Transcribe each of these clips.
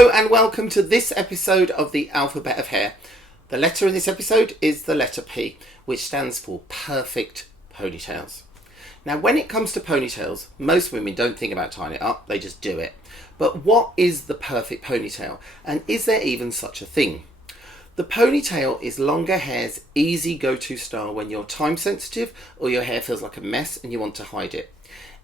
Hello and welcome to this episode of the Alphabet of Hair. The letter in this episode is the letter P, which stands for Perfect Ponytails. Now when it comes to ponytails, most women don't think about tying it up, they just do it. But what is the perfect ponytail, and is there even such a thing? The ponytail is longer hair's easy go-to style when you're time sensitive or your hair feels like a mess and you want to hide it.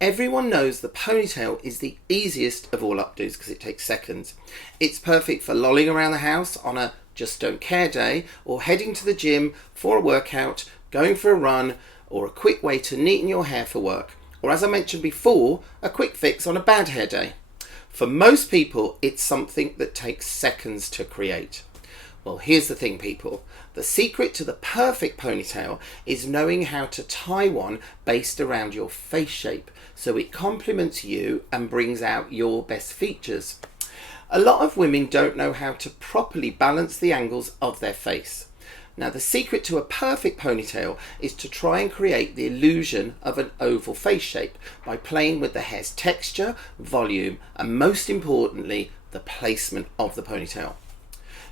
Everyone knows the ponytail is the easiest of all updos because it takes seconds. It's perfect for lolling around the house on a just don't care day, or heading to the gym for a workout, going for a run, or a quick way to neaten your hair for work, or as I mentioned before, a quick fix on a bad hair day. For most people, it's something that takes seconds to create. Well, here's the thing, people. The secret to the perfect ponytail is knowing how to tie one based around your face shape so it complements you and brings out your best features. A lot of women don't know how to properly balance the angles of their face. Now, the secret to a perfect ponytail is to try and create the illusion of an oval face shape by playing with the hair's texture, volume, and most importantly, the placement of the ponytail.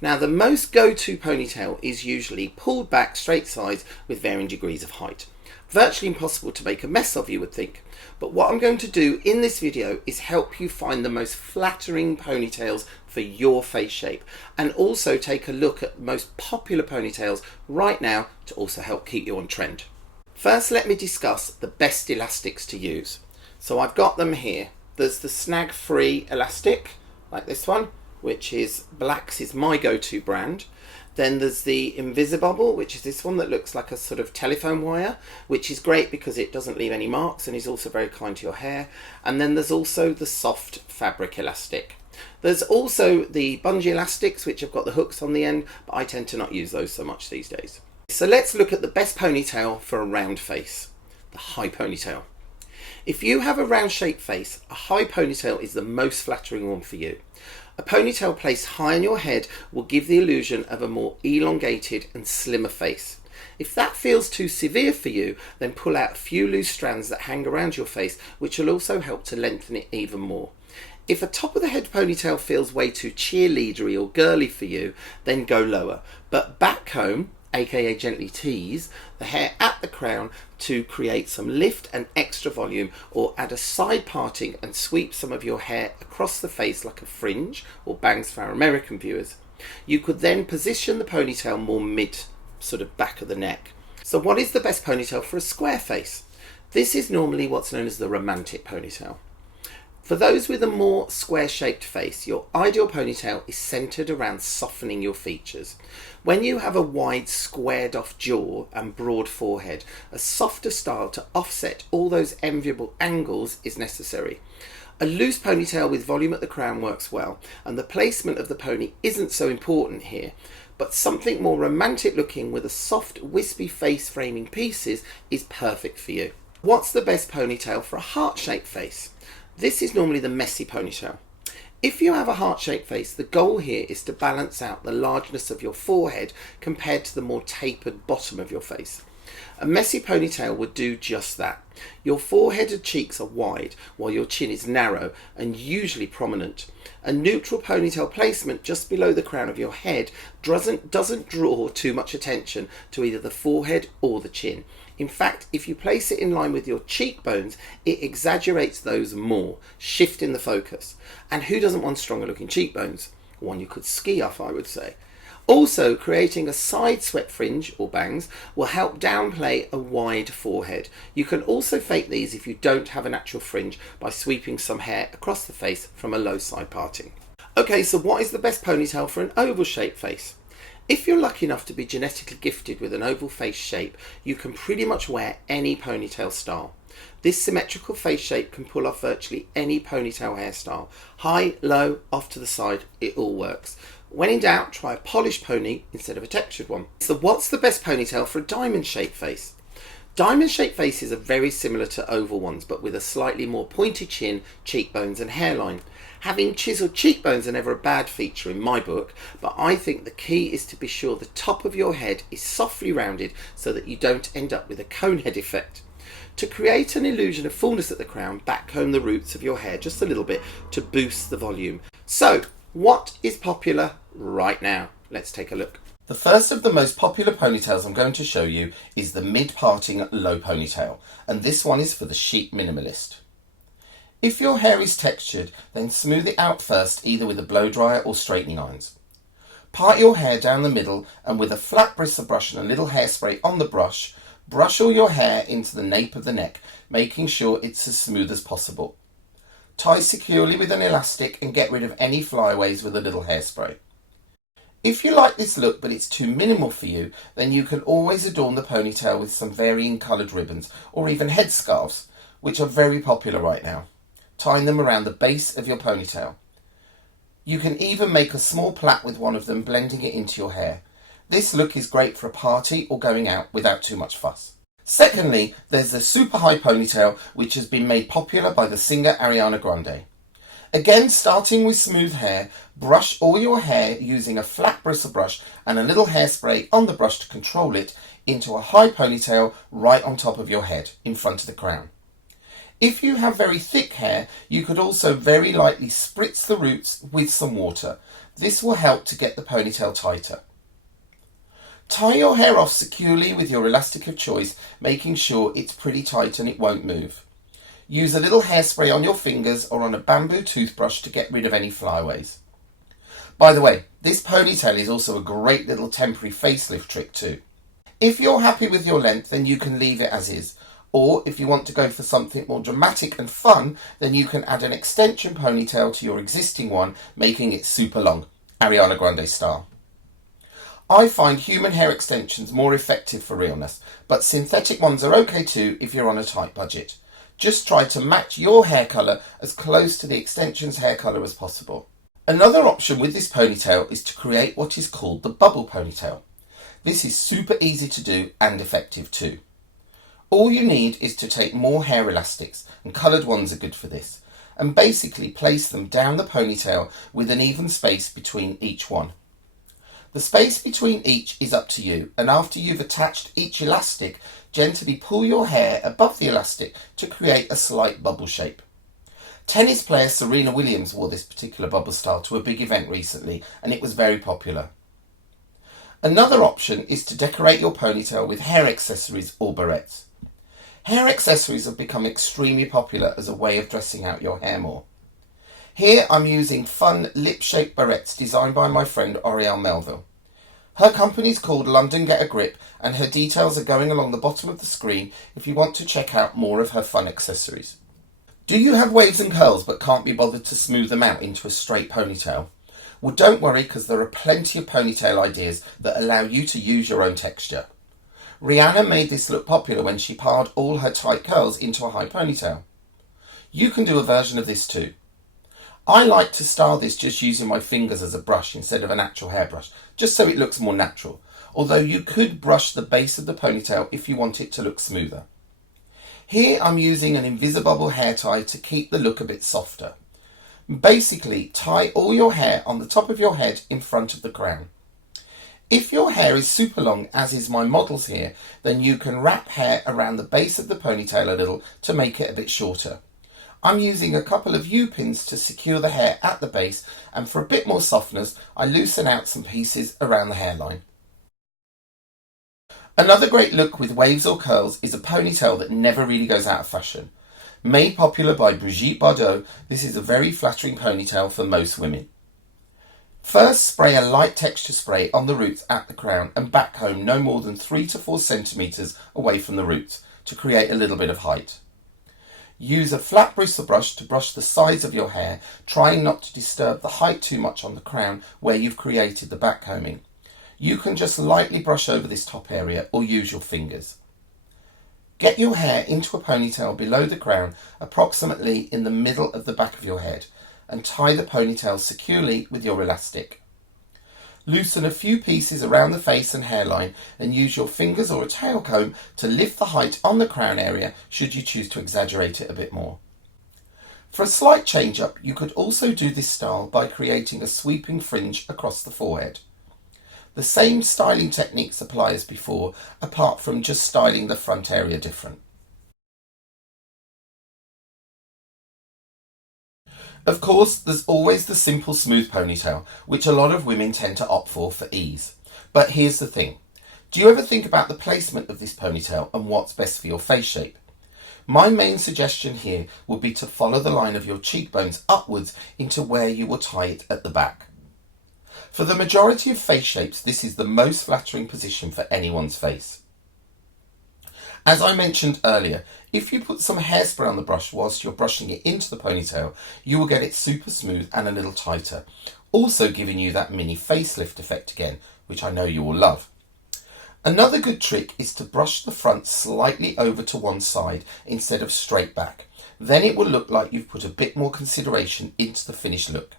Now, the most go-to ponytail is usually pulled back straight sides with varying degrees of height. Virtually impossible to make a mess of, you would think. But what I'm going to do in this video is help you find the most flattering ponytails for your face shape, and also take a look at the most popular ponytails right now to also help keep you on trend. First, let me discuss the best elastics to use. So I've got them here. There's the snag-free elastic, like this one, which is Black's is my go-to brand. Then there's the Invisibobble, which is this one that looks like a sort of telephone wire, which is great because it doesn't leave any marks and is also very kind to your hair. And then there's also the soft fabric elastic. There's also the bungee elastics, which have got the hooks on the end, but I tend to not use those so much these days. So let's look at the best ponytail for a round face, the high ponytail. If you have a round shaped face, a high ponytail is the most flattering one for you. A ponytail placed high on your head will give the illusion of a more elongated and slimmer face. If that feels too severe for you, then pull out a few loose strands that hang around your face, which will also help to lengthen it even more. If a top of the head ponytail feels way too cheerleadery or girly for you, then go lower. But back comb, aka gently tease, the hair at the crown to create some lift and extra volume, or add a side parting and sweep some of your hair across the face like a fringe or bangs for our American viewers. You could then position the ponytail more mid, sort of back of the neck. So what is the best ponytail for a square face? This is normally what's known as the romantic ponytail. For those with a more square-shaped face, your ideal ponytail is centered around softening your features. When you have a wide, squared-off jaw and broad forehead, a softer style to offset all those enviable angles is necessary. A loose ponytail with volume at the crown works well, and the placement of the pony isn't so important here, but something more romantic-looking with a soft, wispy face framing pieces is perfect for you. What's the best ponytail for a heart-shaped face? This is normally the messy ponytail. If you have a heart-shaped face, the goal here is to balance out the largeness of your forehead compared to the more tapered bottom of your face. A messy ponytail would do just that. Your forehead and cheeks are wide, while your chin is narrow and usually prominent. A neutral ponytail placement just below the crown of your head doesn't draw too much attention to either the forehead or the chin. In fact, if you place it in line with your cheekbones, it exaggerates those more, shifting the focus. And who doesn't want stronger looking cheekbones? One you could ski off, I would say. Also, creating a side swept fringe or bangs will help downplay a wide forehead. You can also fake these if you don't have a natural fringe by sweeping some hair across the face from a low side parting. Okay, so what is the best ponytail for an oval shaped face? If you're lucky enough to be genetically gifted with an oval face shape, you can pretty much wear any ponytail style. This symmetrical face shape can pull off virtually any ponytail hairstyle. High, low, off to the side, it all works. When in doubt, try a polished pony instead of a textured one. So what's the best ponytail for a diamond shaped face? Diamond shaped faces are very similar to oval ones, but with a slightly more pointy chin, cheekbones and hairline. Having chiseled cheekbones are never a bad feature in my book, but I think the key is to be sure the top of your head is softly rounded so that you don't end up with a cone head effect. To create an illusion of fullness at the crown, backcomb the roots of your hair just a little bit to boost the volume. So, What is popular right now? Let's take a look. The first of the most popular ponytails I'm going to show you is the mid-parting low ponytail, and this one is for the chic minimalist. If your hair is textured, then smooth it out first, either with a blow dryer or straightening irons. Part your hair down the middle, and with a flat bristle brush and a little hairspray on the brush, brush all your hair into the nape of the neck, making sure it's as smooth as possible. Tie securely with an elastic and get rid of any flyaways with a little hairspray. If you like this look but it's too minimal for you, then you can always adorn the ponytail with some varying coloured ribbons or even headscarves, which are very popular right now, tying them around the base of your ponytail. You can even make a small plait with one of them, blending it into your hair. This look is great for a party or going out without too much fuss. Secondly, there's the super high ponytail, which has been made popular by the singer Ariana Grande. Again, starting with smooth hair, brush all your hair using a flat bristle brush and a little hairspray on the brush to control it into a high ponytail right on top of your head, in front of the crown. If you have very thick hair, you could also very lightly spritz the roots with some water. This will help to get the ponytail tighter. Tie your hair off securely with your elastic of choice, making sure it's pretty tight and it won't move. Use a little hairspray on your fingers or on a bamboo toothbrush to get rid of any flyaways. By the way, this ponytail is also a great little temporary facelift trick too. If you're happy with your length, then you can leave it as is. Or if you want to go for something more dramatic and fun, then you can add an extension ponytail to your existing one, making it super long, Ariana Grande style. I find human hair extensions more effective for realness, but synthetic ones are okay too if you're on a tight budget. Just try to match your hair colour as close to the extension's hair colour as possible. Another option with this ponytail is to create what is called the bubble ponytail. This is super easy to do and effective too. All you need is to take more hair elastics, and coloured ones are good for this, and basically place them down the ponytail with an even space between each one. The space between each is up to you, and after you've attached each elastic, gently pull your hair above the elastic to create a slight bubble shape. Tennis player Serena Williams wore this particular bubble style to a big event recently, and it was very popular. Another option is to decorate your ponytail with hair accessories or barrettes. Hair accessories have become extremely popular as a way of dressing out your hair more. Here I'm using fun lip-shaped barrettes designed by my friend Oriel Melville. Her company is called London Get a Grip, and her details are going along the bottom of the screen if you want to check out more of her fun accessories. Do you have waves and curls but can't be bothered to smooth them out into a straight ponytail? Well, don't worry, because there are plenty of ponytail ideas that allow you to use your own texture. Rihanna made this look popular when she parred all her tight curls into a high ponytail. You can do a version of this too. I like to style this just using my fingers as a brush instead of an actual hairbrush, just so it looks more natural, although you could brush the base of the ponytail if you want it to look smoother. Here I'm using an invisible hair tie to keep the look a bit softer. Basically, tie all your hair on the top of your head in front of the crown. If your hair is super long, as is my model's here, then you can wrap hair around the base of the ponytail a little to make it a bit shorter. I'm using a couple of U-pins to secure the hair at the base, and for a bit more softness, I loosen out some pieces around the hairline. Another great look with waves or curls is a ponytail that never really goes out of fashion. Made popular by Brigitte Bardot, this is a very flattering ponytail for most women. First, spray a light texture spray on the roots at the crown and back comb no more than 3 to 4 centimetres away from the roots to create a little bit of height. Use a flat bristle brush to brush the sides of your hair, trying not to disturb the height too much on the crown where you've created the back combing. You can just lightly brush over this top area or use your fingers. Get your hair into a ponytail below the crown, approximately in the middle of the back of your head, and tie the ponytail securely with your elastic. Loosen a few pieces around the face and hairline and use your fingers or a tail comb to lift the height on the crown area should you choose to exaggerate it a bit more. For a slight change up, you could also do this style by creating a sweeping fringe across the forehead. The same styling techniques apply as before, apart from just styling the front area different. Of course, there's always the simple smooth ponytail, which a lot of women tend to opt for ease. But here's the thing. Do you ever think about the placement of this ponytail and what's best for your face shape? My main suggestion here would be to follow the line of your cheekbones upwards into where you will tie it at the back. For the majority of face shapes, this is the most flattering position for anyone's face. As I mentioned earlier, if you put some hairspray on the brush whilst you're brushing it into the ponytail, you will get it super smooth and a little tighter, also giving you that mini facelift effect again, which I know you will love. Another good trick is to brush the front slightly over to one side instead of straight back. Then it will look like you've put a bit more consideration into the finished look.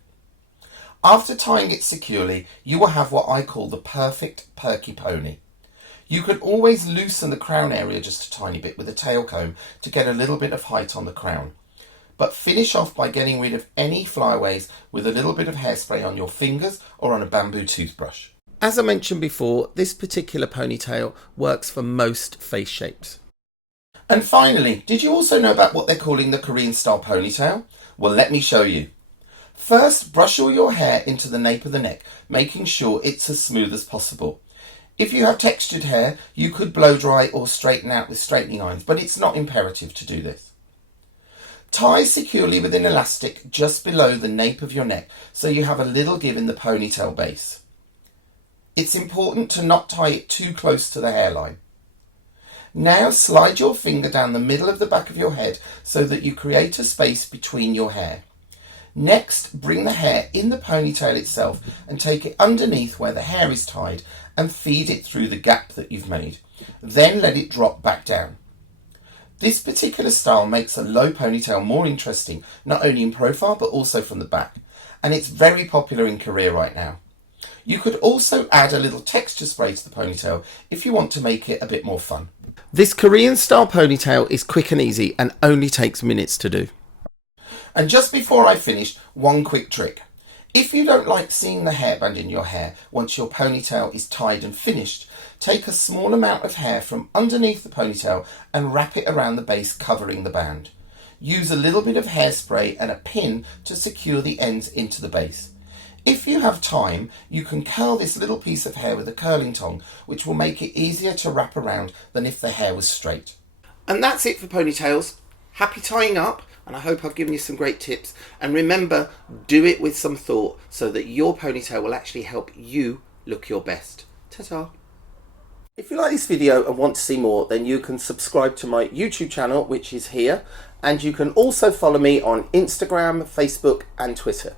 After tying it securely, you will have what I call the perfect perky pony. You can always loosen the crown area just a tiny bit with a tail comb to get a little bit of height on the crown. But finish off by getting rid of any flyaways with a little bit of hairspray on your fingers or on a bamboo toothbrush. As I mentioned before, this particular ponytail works for most face shapes. And finally, did you also know about what they're calling the Korean style ponytail? Well, let me show you. First, brush all your hair into the nape of the neck, making sure it's as smooth as possible. If you have textured hair, you could blow dry or straighten out with straightening irons, but it's not imperative to do this. Tie securely with an elastic just below the nape of your neck so you have a little give in the ponytail base. It's important to not tie it too close to the hairline. Now slide your finger down the middle of the back of your head so that you create a space between your hair. Next, bring the hair in the ponytail itself and take it underneath where the hair is tied and feed it through the gap that you've made. Then let it drop back down. This particular style makes a low ponytail more interesting, not only in profile but also from the back, and it's very popular in Korea right now. You could also add a little texture spray to the ponytail if you want to make it a bit more fun. This Korean style ponytail is quick and easy and only takes minutes to do. And just before I finish, one quick trick. If you don't like seeing the hairband in your hair once your ponytail is tied and finished, take a small amount of hair from underneath the ponytail and wrap it around the base covering the band. Use a little bit of hairspray and a pin to secure the ends into the base. If you have time, you can curl this little piece of hair with a curling tong, which will make it easier to wrap around than if the hair was straight. And that's it for ponytails. Happy tying up, and I hope I've given you some great tips. And remember, do it with some thought so that your ponytail will actually help you look your best. Ta-ta! If you like this video and want to see more, then you can subscribe to my YouTube channel, which is here, and you can also follow me on Instagram, Facebook and Twitter.